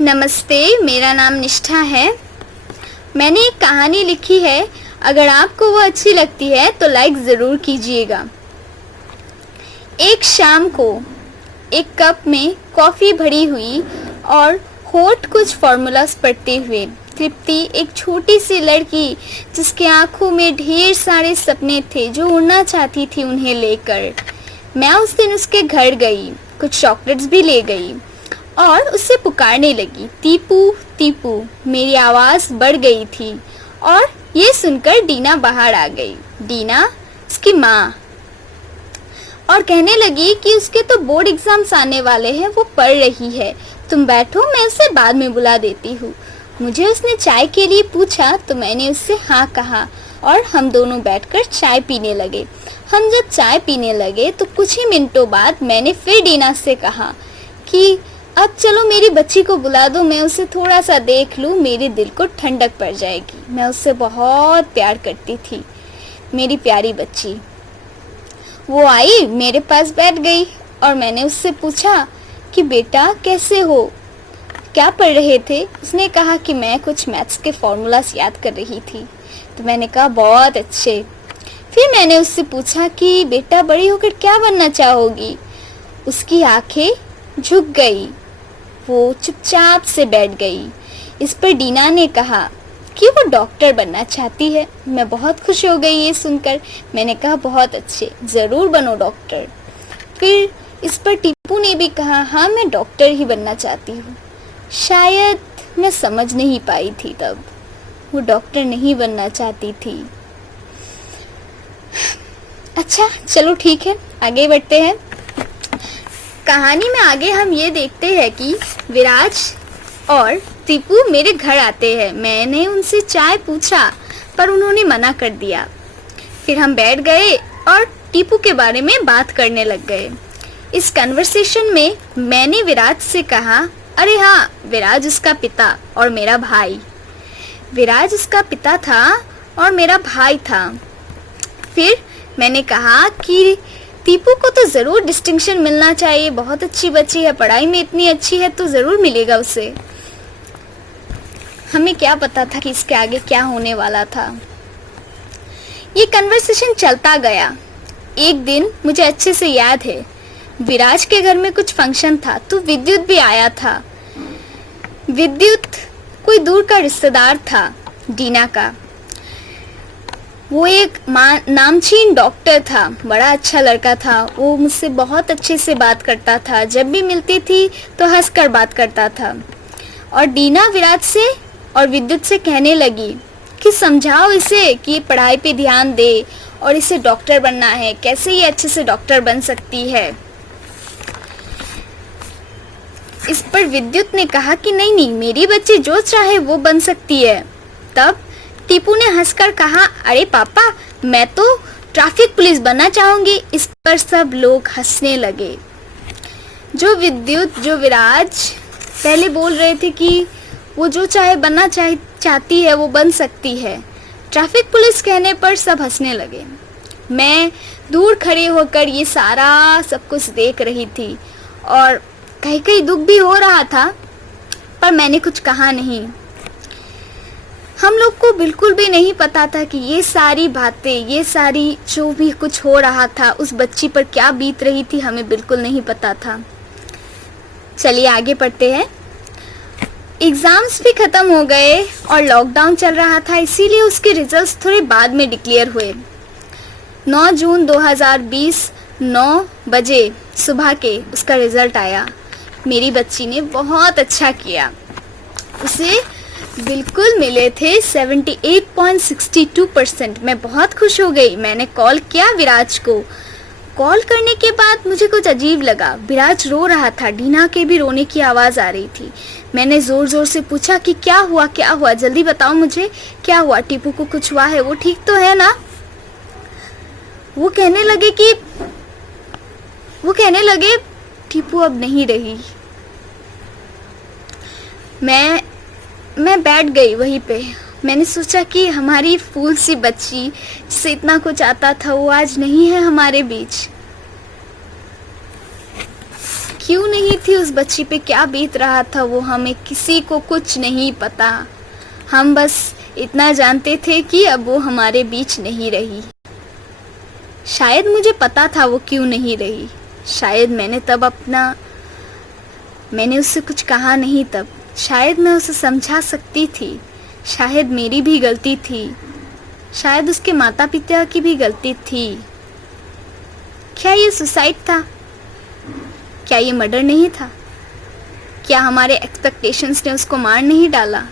नमस्ते, मेरा नाम निष्ठा है। मैंने एक कहानी लिखी है। अगर आपको वो अच्छी लगती है तो लाइक ज़रूर कीजिएगा। एक शाम को एक कप में कॉफ़ी भरी हुई और होठ कुछ फॉर्मूलास पढ़ते हुए तृप्ति, एक छोटी सी लड़की जिसके आंखों में ढेर सारे सपने थे, जो उड़ना चाहती थी उन्हें लेकर। मैं उस दिन उसके घर गई, कुछ चॉकलेट्स भी ले गई और उससे पुकारने लगी, टीपू टीपू। मेरी आवाज़ बढ़ गई थी और ये सुनकर डीना बाहर आ गई। डीना उसकी माँ, और कहने लगी कि उसके तो बोर्ड एग्जाम्स आने वाले हैं, वो पढ़ रही है, तुम बैठो, मैं उसे बाद में बुला देती हूँ। मुझे उसने चाय के लिए पूछा तो मैंने उससे हाँ कहा और हम दोनों बैठकर चाय पीने लगे। हम जब चाय पीने लगे तो कुछ ही मिनटों बाद मैंने फिर डीना से कहा कि अब चलो मेरी बच्ची को बुला दो, मैं उसे थोड़ा सा देख लूँ, मेरे दिल को ठंडक पड़ जाएगी। मैं उससे बहुत प्यार करती थी, मेरी प्यारी बच्ची। वो आई, मेरे पास बैठ गई और मैंने उससे पूछा कि बेटा कैसे हो, क्या पढ़ रहे थे। उसने कहा कि मैं कुछ मैथ्स के फॉर्मूलास याद कर रही थी। तो मैंने कहा बहुत अच्छे। फिर मैंने उससे पूछा कि बेटा बड़ी होकर क्या बनना चाहोगी। उसकी आंखें झुक गई, वो चुपचाप से बैठ गई। इस पर डीना ने कहा कि वो डॉक्टर बनना चाहती है। मैं बहुत खुश हो गई ये सुनकर। मैंने कहा बहुत अच्छे, ज़रूर बनो डॉक्टर। फिर इस पर टीपू ने भी कहा हाँ मैं डॉक्टर ही बनना चाहती हूँ। शायद मैं समझ नहीं पाई थी तब, वो डॉक्टर नहीं बनना चाहती थी। अच्छा चलो ठीक है, आगे बढ़ते हैं। कहानी में आगे हम ये देखते हैं कि विराज और टीपू मेरे घर आते हैं। मैंने उनसे चाय पूछा पर उन्होंने मना कर दिया। फिर हम बैठ गए और टीपू के बारे में बात करने लग गए। इस कन्वर्सेशन में मैंने विराज से कहा, अरे हाँ, विराज उसका पिता और मेरा भाई। विराज उसका पिता था और मेरा भाई था। फिर मैंने कहा कि टीपू को तो ज़रूर डिस्टिंक्शन मिलना चाहिए, बहुत अच्छी बच्ची है, पढ़ाई में इतनी अच्छी है तो ज़रूर मिलेगा उसे। हमें क्या पता था कि इसके आगे क्या होने वाला था। ये कन्वर्सेशन चलता गया। एक दिन मुझे अच्छे से याद है, विराज के घर में कुछ फंक्शन था तो विद्युत भी आया था। विद्युत कोई दूर का रिश्तेदार था डीना का। वो एक नामचीन डॉक्टर था, बड़ा अच्छा लड़का था। वो मुझसे बहुत अच्छे से बात करता था, जब भी मिलती थी तो हंसकर बात करता था। और डीना विराज से और विद्युत से कहने लगी कि समझाओ इसे कि पढ़ाई पे ध्यान दे और इसे डॉक्टर बनना है, कैसे ये अच्छे से डॉक्टर बन सकती है। इस पर विद्युत ने कहा कि नहीं नहीं, मेरी बच्ची जो चाहे वो बन सकती है। तब टीपू ने हंसकर कहा, अरे पापा, मैं तो ट्रैफिक पुलिस बनना चाहूँगी। इस पर सब लोग हंसने लगे। जो विद्युत, जो विराज पहले बोल रहे थे कि वो जो चाहे बनना चाहती है वो बन सकती है, ट्रैफिक पुलिस कहने पर सब हंसने लगे। मैं दूर खड़े होकर ये सारा सब कुछ देख रही थी और कहीं कहीं दुख भी हो रहा था, पर मैंने कुछ कहा नहीं। हम लोग को बिल्कुल भी नहीं पता था कि ये सारी बातें, ये सारी जो भी कुछ हो रहा था उस बच्ची पर क्या बीत रही थी, हमें बिल्कुल नहीं पता था। चलिए आगे पढ़ते हैं। एग्ज़ाम्स भी ख़त्म हो गए और लॉकडाउन चल रहा था, इसीलिए उसके रिजल्ट्स थोड़े बाद में डिक्लेयर हुए। 9 जून 2020 9 बजे सुबह के उसका रिज़ल्ट आया। मेरी बच्ची ने बहुत अच्छा किया, उसे बिल्कुल मिले थे 78.62%। मैं बहुत खुश हो गई। मैंने कॉल किया विराज को। कॉल करने के बाद मुझे कुछ अजीब लगा। विराज रो रहा था, डीना के भी रोने की आवाज़ आ रही थी। मैंने ज़ोर ज़ोर से पूछा कि क्या हुआ, क्या हुआ, जल्दी बताओ मुझे, क्या हुआ, टीपू को कुछ हुआ है, वो ठीक तो है ना। वो कहने लगे टीपू अब नहीं रही। मैं बैठ गई वहीं पे। मैंने सोचा कि हमारी फूल सी बच्ची जिसे इतना कुछ आता था वो आज नहीं है हमारे बीच। क्यों नहीं थी उस बच्ची पे, क्या बीत रहा था वो हमें किसी को कुछ नहीं पता। हम बस इतना जानते थे कि अब वो हमारे बीच नहीं रही। शायद मुझे पता था वो क्यों नहीं रही। शायद मैंने उससे कुछ कहा नहीं तब। शायद मैं उसे समझा सकती थी। शायद मेरी भी गलती थी। शायद उसके माता पिता की भी गलती थी। क्या ये सुसाइड था? क्या ये मर्डर नहीं था? क्या हमारे एक्सपेक्टेशंस ने उसको मार नहीं डाला?